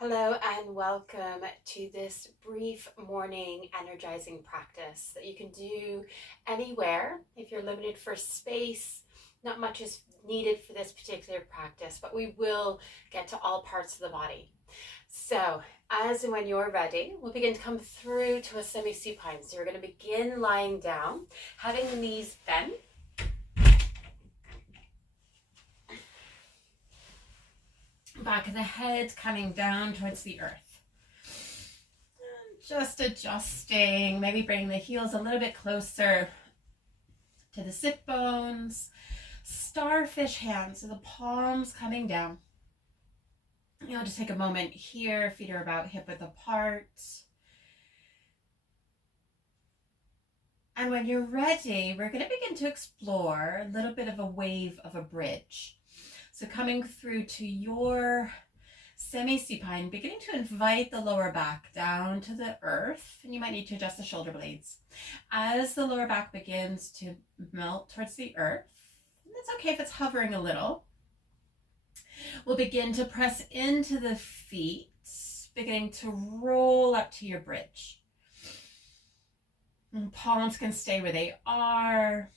Hello and welcome to this brief morning energizing practice that you can do anywhere. If you're limited for space, not much is needed for this particular practice, but we will get to all parts of the body. So as and when you're ready, we'll begin to come through to a semi-supine. So you're going to begin lying down, having the knees bent. Back of the head coming down towards the earth. Just adjusting, maybe bringing the heels a little bit closer to the sit bones. Starfish hands, so the palms coming down. Just take a moment here, feet are about hip width apart. And when you're ready, we're going to begin to explore a little bit of a wave of a bridge. So coming through to your semi-supine, beginning to invite the lower back down to the earth, and you might need to adjust the shoulder blades. As the lower back begins to melt towards the earth, and it's okay if it's hovering a little, we'll begin to press into the feet, beginning to roll up to your bridge. And palms can stay where they are,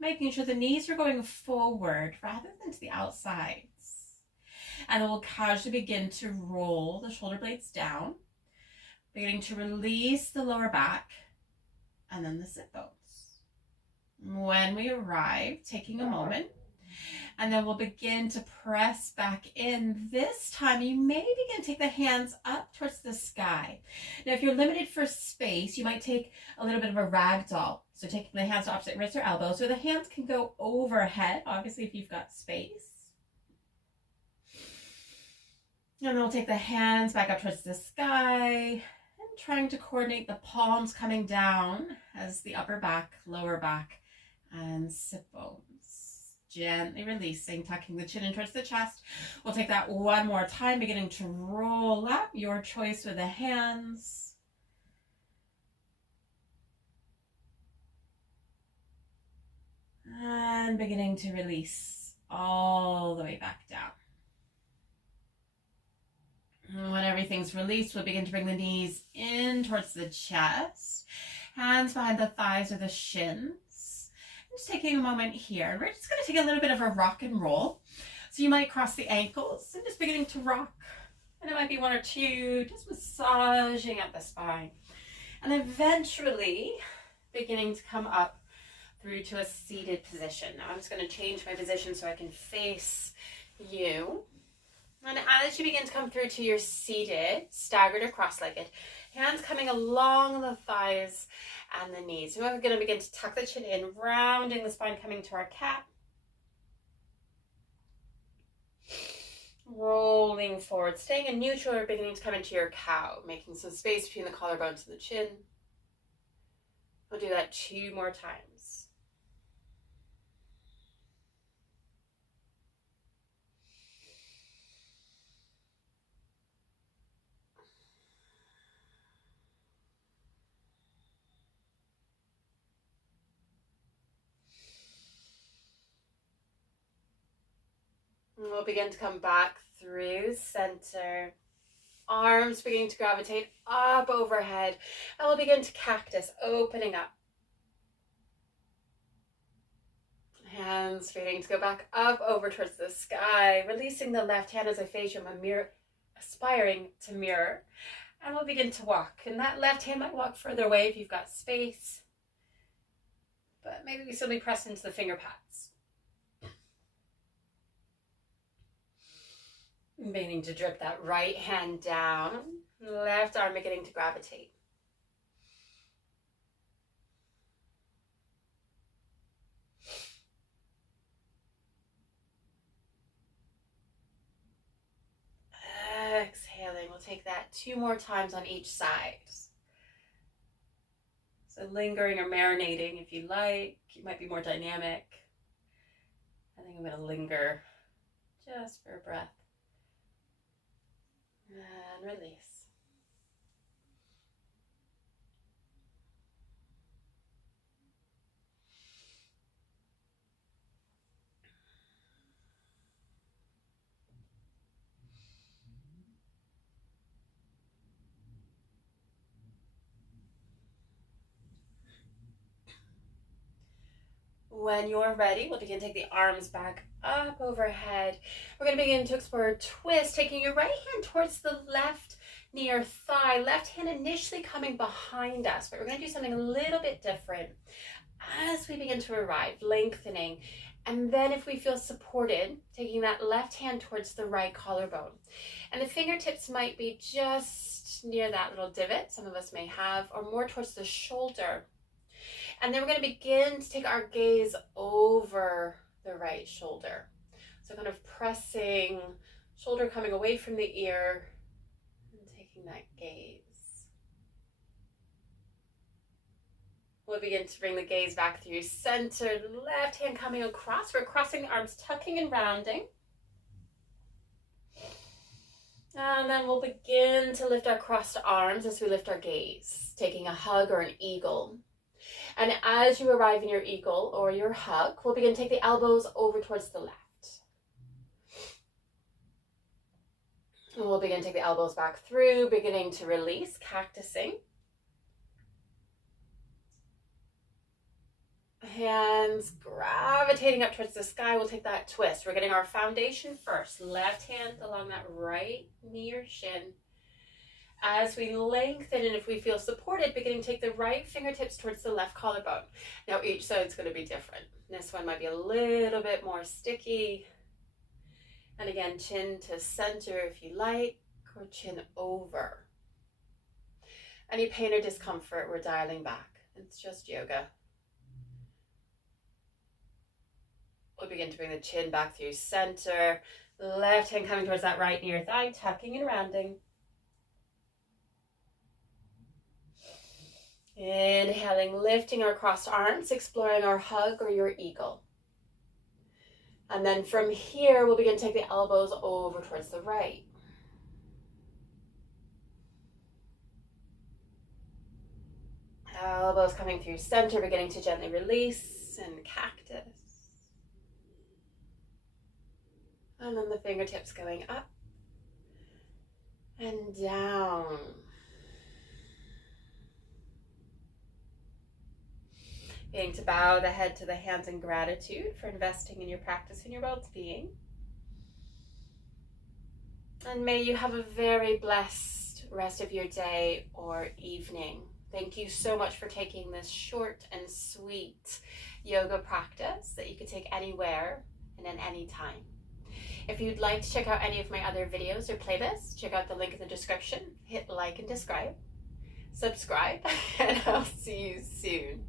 making sure the knees are going forward rather than to the outsides. And then we'll casually begin to roll the shoulder blades down, beginning to release the lower back and then the sit bones. When we arrive, taking a moment, and then we'll begin to press back in. This time, you may begin to take the hands up towards the sky. Now, if you're limited for space, you might take a little bit of a rag doll. So taking the hands to opposite wrists or elbows, so the hands can go overhead, obviously, if you've got space. And then we'll take the hands back up towards the sky and trying to coordinate the palms coming down as the upper back, lower back, and sit bones. Gently releasing, tucking the chin in towards the chest. We'll take that one more time, beginning to roll up, your choice with the hands. And beginning to release all the way back down. And when everything's released, we'll begin to bring the knees in towards the chest, hands behind the thighs or the shins. Just taking a moment here. We're just going to take a little bit of a rock and roll. So you might cross the ankles and just beginning to rock. And it might be one or two, just massaging up the spine. And eventually beginning to come up through to a seated position. Now I'm just going to change my position so I can face you. And as you begin to come through to your seated, staggered or cross-legged, hands coming along the thighs and the knees. So we're going to begin to tuck the chin in, rounding the spine, coming to our cat. Rolling forward, staying in neutral or beginning to come into your cow, making some space between the collarbones and the chin. We'll do that 2 more times. And we'll begin to come back through center. Arms beginning to gravitate up overhead. And we'll begin to cactus, opening up. Hands beginning to go back up over towards the sky. Releasing the left hand as I face you. I'm aspiring to mirror. And we'll begin to walk. And that left hand might walk further away if you've got space. But maybe we simply press into the finger pads. Beginning to drip that right hand down, left arm beginning to gravitate. Exhaling, we'll take that 2 more times on each side. So lingering or marinating if you like, it might be more dynamic. I think I'm going to linger just for a breath. And release. When you're ready, we'll begin to take the arms back up overhead. We're going to begin to explore a twist, taking your right hand towards the left knee or thigh, left hand initially coming behind us, but we're going to do something a little bit different as we begin to arrive, lengthening. And then if we feel supported, taking that left hand towards the right collarbone. And the fingertips might be just near that little divot some of us may have, or more towards the shoulder. And then we're going to begin to take our gaze over the right shoulder. So kind of pressing, shoulder coming away from the ear, and taking that gaze. We'll begin to bring the gaze back through center, left hand coming across. We're crossing the arms, tucking and rounding. And then we'll begin to lift our crossed arms as we lift our gaze, taking a hug or an eagle. And as you arrive in your eagle or your hug, we'll begin to take the elbows over towards the left. And we'll begin to take the elbows back through, beginning to release, cactusing. Hands gravitating up towards the sky. We'll take that twist. We're getting our foundation first. Left hand along that right knee or shin. As we lengthen, and if we feel supported, beginning to take the right fingertips towards the left collarbone. Now each side's going to be different. This one might be a little bit more sticky. And again, chin to center if you like, or chin over. Any pain or discomfort, we're dialing back. It's just yoga. We'll begin to bring the chin back through center. Left hand coming towards that right near thigh, tucking and rounding. Inhaling, lifting our crossed arms, exploring our hug or your eagle. And then from here, we'll begin to take the elbows over towards the right. Elbows coming through center, beginning to gently release and cactus. And then the fingertips going up and down. Beginning to bow the head to the hands in gratitude for investing in your practice and your well-being. And may you have a very blessed rest of your day or evening. Thank you so much for taking this short and sweet yoga practice that you could take anywhere and at any time. If you'd like to check out any of my other videos or playlists, check out the link in the description. Hit like and subscribe, and I'll see you soon.